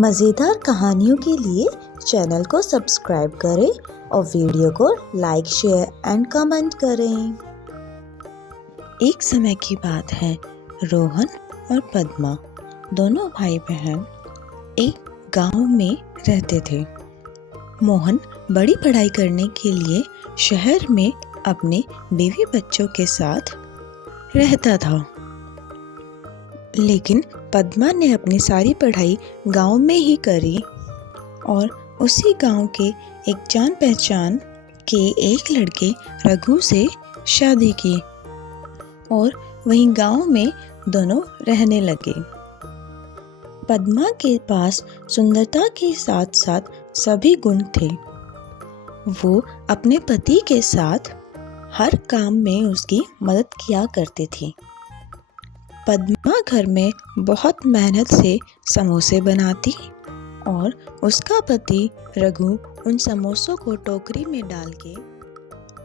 मज़ेदार कहानियों के लिए चैनल को सब्सक्राइब करें और वीडियो को लाइक, शेयर एंड कमेंट करें। एक समय की बात है, रोहन और पद्मा दोनों भाई बहन एक गांव में रहते थे। मोहन बड़ी पढ़ाई करने के लिए शहर में अपने बीवी बच्चों के साथ रहता था, लेकिन पद्मा ने अपनी सारी पढ़ाई गांव में ही करी और उसी गांव के एक जान पहचान के एक लड़के रघु से शादी की और वहीं गांव में दोनों रहने लगे। पद्मा के पास सुंदरता के साथ साथ सभी गुण थे। वो अपने पति के साथ हर काम में उसकी मदद किया करती थी। पद्मा घर में बहुत मेहनत से समोसे बनाती और उसका पति रघु उन समोसों को टोकरी में डाल के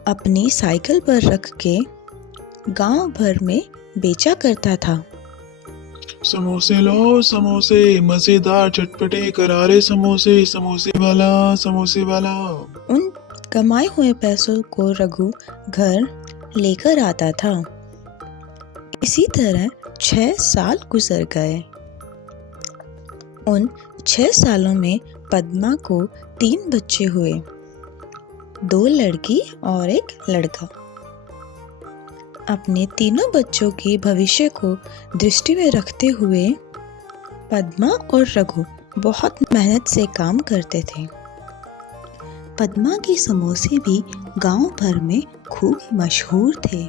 अपनी साइकिल पर रख के गांव भर में बेचा करता था। समोसे लो समोसे, मजेदार चटपटे करारे समोसे, समोसे वाला। उन कमाए हुए पैसों को रघु घर लेकर आता था। इसी तरह 6 साल गुजर गए। उन 6 सालों में पद्मा को 3 बच्चे हुए, 2 लड़की और 1 लड़का। अपने तीनों बच्चों के भविष्य को दृष्टि में रखते हुए पद्मा और रघु बहुत मेहनत से काम करते थे। पद्मा के समोसे भी गांव भर में खूब मशहूर थे।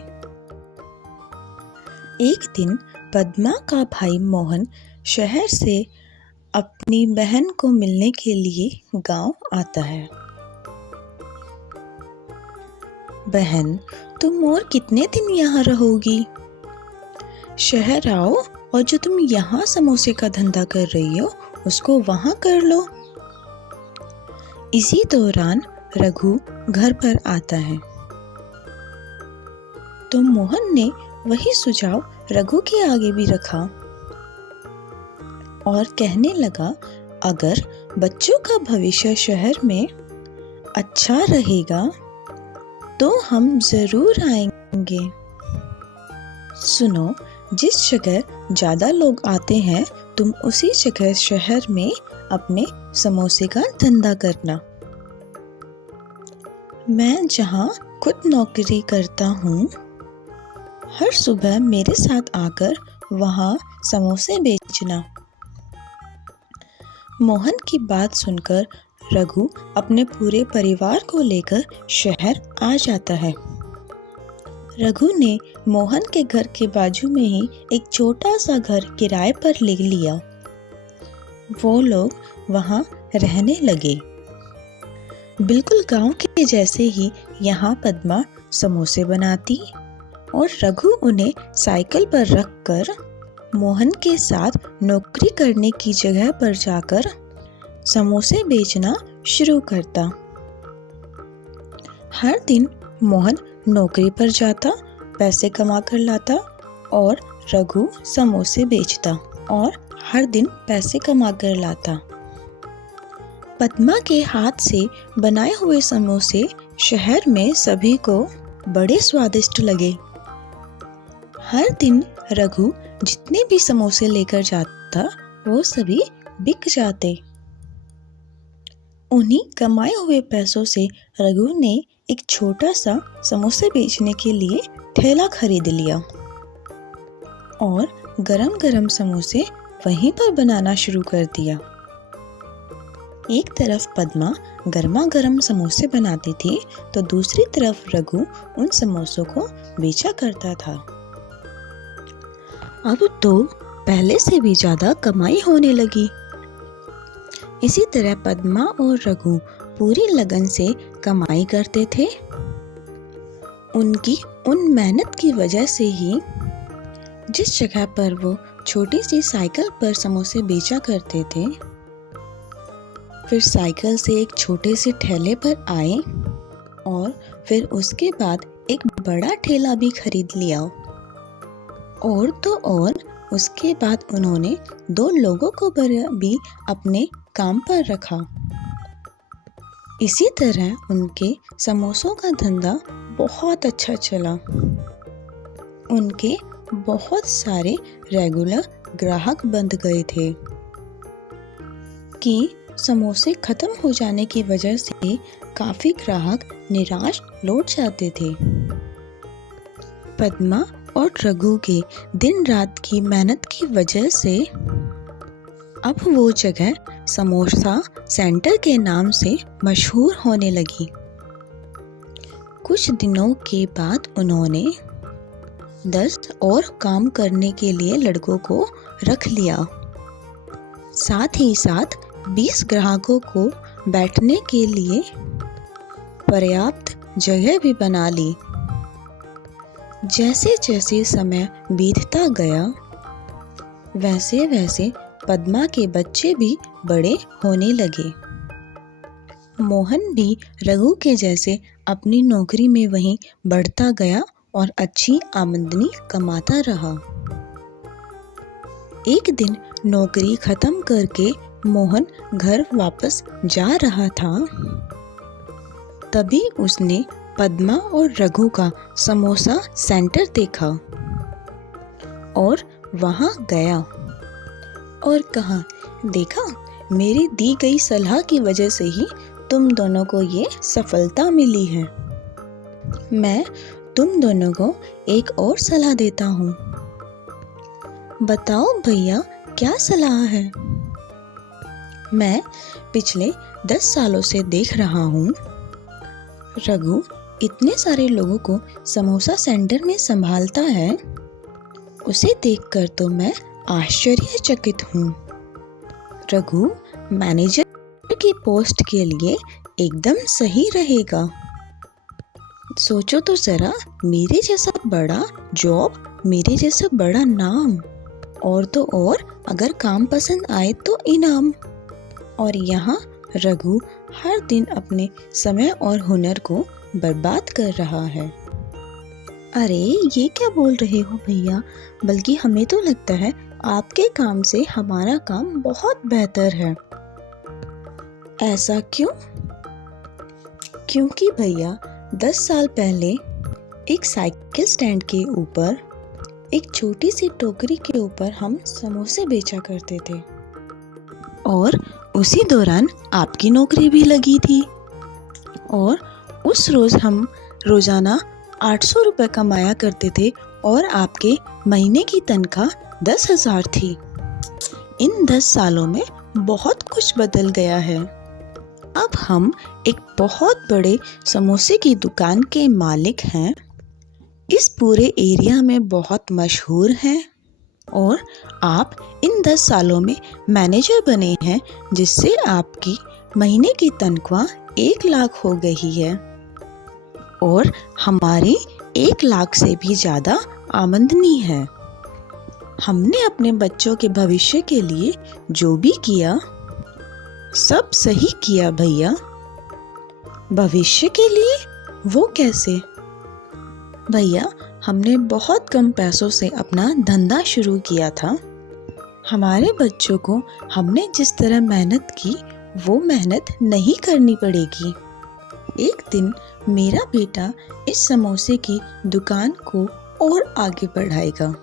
एक दिन पद्मा का भाई मोहन शहर से अपनी बहन को मिलने के लिए गांव आता है। बहन, तुम और कितने दिन यहाँ रहोगी? शहर आओ और जो तुम यहाँ समोसे का धंधा कर रही हो उसको वहाँ कर लो। इसी दौरान रघु घर पर आता है तो मोहन ने वही सुझाव रघु के आगे भी रखा और कहने लगा, अगर बच्चों का भविष्य शहर में अच्छा रहेगा तो हम जरूर आएंगे। सुनो, जिस जगह ज्यादा लोग आते हैं तुम उसी जगह शहर में अपने समोसे का धंधा करना। मैं जहाँ खुद नौकरी करता हूँ, हर सुबह मेरे साथ आकर वहाँ समोसे बेचना। मोहन की बात सुनकर रघु अपने पूरे परिवार को लेकर शहर आ जाता है। रघु ने मोहन के घर के बाजू में ही एक छोटा सा घर किराए पर ले लिया। वो लोग वहाँ रहने लगे। बिल्कुल गांव के जैसे ही यहाँ पद्मा समोसे बनाती और रघु उन्हें साइकिल पर रखकर मोहन के साथ नौकरी करने की जगह पर जाकर समोसे बेचना शुरू करता। हर दिन मोहन नौकरी पर जाता, पैसे कमा कर लाता और रघु समोसे बेचता और हर दिन पैसे कमा कर लाता। पद्मा के हाथ से बनाए हुए समोसे शहर में सभी को बड़े स्वादिष्ट लगे। हर दिन रघु जितने भी समोसे लेकर जाता वो सभी बिक जाते। उन्हीं कमाए हुए पैसों से रघु ने एक छोटा सा समोसे बेचने के लिए ठेला खरीद लिया और गरम गरम समोसे वहीं पर बनाना शुरू कर दिया। एक तरफ पद्मा गर्मा गर्म समोसे बनाती थी तो दूसरी तरफ रघु उन समोसों को बेचा करता था। अब तो पहले से भी ज्यादा कमाई होने लगी। इसी तरह पद्मा और रघु पूरी लगन से कमाई करते थे। उनकी उन मेहनत की वजह से ही जिस जगह पर वो छोटी सी साइकिल पर समोसे बेचा करते थे, फिर साइकिल से एक छोटे से ठेले पर आए और फिर उसके बाद एक बड़ा ठेला भी खरीद लिया। और तो और उसके बाद उन्होंने 2 लोगों को भी अपने काम पर रखा। इसी तरह उनके समोसों का धंधा बहुत अच्छा चला। उनके बहुत सारे रेगुलर ग्राहक बन गए थे कि समोसे खत्म हो जाने की वजह से काफ़ी ग्राहक निराश लौट जाते थे। पद्मा और रघु के दिन रात की मेहनत की वजह से अब वो जगह समोसा सेंटर के नाम से मशहूर होने लगी। कुछ दिनों के बाद उन्होंने 10 और काम करने के लिए लड़कों को रख लिया। साथ ही साथ 20 ग्राहकों को बैठने के लिए पर्याप्त जगह भी बना ली। जैसे जैसे समय बीतता गया वैसे वैसे पद्मा के बच्चे भी बड़े होने लगे। मोहन भी रघु के जैसे अपनी नौकरी में वहीं बढ़ता गया और अच्छी आमदनी कमाता रहा। एक दिन नौकरी खत्म करके मोहन घर वापस जा रहा था, तभी उसने पद्मा और रघु का समोसा सेंटर देखा और वहां गया और कहा, देखा, मेरी दी गई सलाह की वजह से ही तुम दोनों को ये सफलता मिली है। मैं तुम दोनों को एक और सलाह देता हूँ। बताओ भैया, क्या सलाह है? मैं पिछले 10 सालों से देख रहा हूँ रघु इतने सारे लोगों को समोसा सेंटर में संभालता है। उसे देखकर तो मैं आश्चर्यचकित हूँ। रघु मैनेजर की पोस्ट के लिए एकदम सही रहेगा। सोचो तो जरा, मेरे जैसा बड़ा जॉब, मेरे जैसा बड़ा नाम, और तो और अगर काम पसंद आए तो इनाम। और यहाँ रघु हर दिन अपने समय और हुनर को बर्बाद कर रहा है। अरे ये क्या बोल रहे हो भैया, बल्कि हमें तो लगता है आपके काम से हमारा काम बहुत बेहतर है। ऐसा क्यों? क्योंकि भैया 10 साल पहले एक साइकिल स्टैंड के ऊपर एक छोटी सी टोकरी के ऊपर हम समोसे बेचा करते थे और उसी दौरान आपकी नौकरी भी लगी थी और उस रोज हम रोजाना 800 रुपये कमाया करते थे और आपके महीने की तनख्वाह 10,000 थी। इन 10 सालों में बहुत कुछ बदल गया है। अब हम एक बहुत बड़े समोसे की दुकान के मालिक हैं, इस पूरे एरिया में बहुत मशहूर हैं और आप इन 10 सालों में मैनेजर बने हैं, जिससे आपकी महीने की तनख्वाह 1 लाख हो गई है और हमारी 1 लाख से भी ज़्यादा आमदनी है। हमने अपने बच्चों के भविष्य के लिए जो भी किया सब सही किया भैया। भविष्य के लिए? वो कैसे? भैया, हमने बहुत कम पैसों से अपना धंधा शुरू किया था। हमारे बच्चों को हमने जिस तरह मेहनत की वो मेहनत नहीं करनी पड़ेगी। एक दिन मेरा बेटा इस समोसे की दुकान को और आगे बढ़ाएगा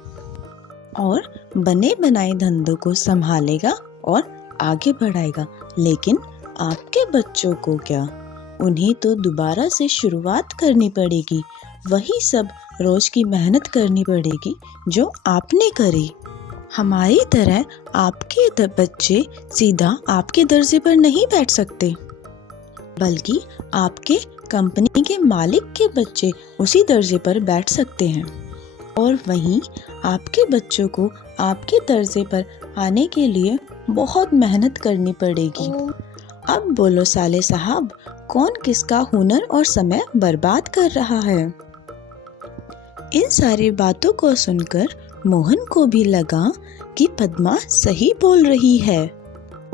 और बने बनाए धंधों को संभालेगा और आगे बढ़ाएगा। लेकिन आपके बच्चों को क्या? उन्हें तो दोबारा से शुरुआत करनी पड़ेगी, वही सब रोज की मेहनत करनी पड़ेगी जो आपने करी। हमारी तरह आपके बच्चे सीधा आपके दर्जे पर नहीं बैठ सकते, बल्कि आपके कंपनी के मालिक के बच्चे उसी दर्जे पर बैठ सकते हैं और वहीं आपके बच्चों को आपके दर्जे पर आने के लिए बहुत मेहनत करनी पड़ेगी। अब बोलो साले साहब, कौन किसका हुनर और समय बर्बाद कर रहा है? इन सारी बातों को सुनकर मोहन को भी लगा कि पद्मा सही बोल रही है।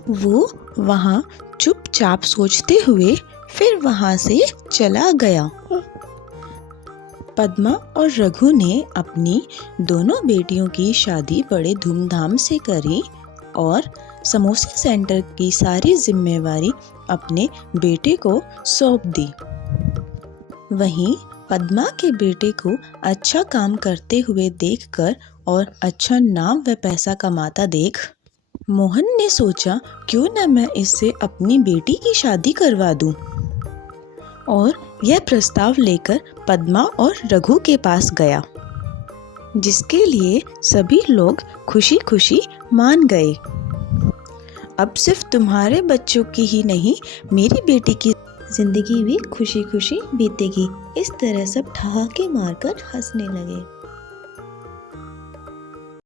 वो वहाँ चुपचाप सोचते हुए फिर वहाँ से चला गया। पद्मा और रघु ने अपनी दोनों बेटियों की शादी बड़े धूमधाम से करी और समोसे सेंटर की सारी जिम्मेवारी अपने बेटे को सौंप दी। वहीं पद्मा के बेटे को अच्छा काम करते हुए देखकर और अच्छा नाम व पैसा कमाता देख मोहन ने सोचा, क्यों न मैं इससे अपनी बेटी की शादी करवा दूं। और यह प्रस्ताव लेकर पद्मा और रघु के पास गया, जिसके लिए सभी लोग खुशी खुशी मान गए। अब सिर्फ तुम्हारे बच्चों की ही नहीं, मेरी बेटी की जिंदगी भी खुशी खुशी बीतेगी। इस तरह सब ठहाके मारकर हंसने लगे।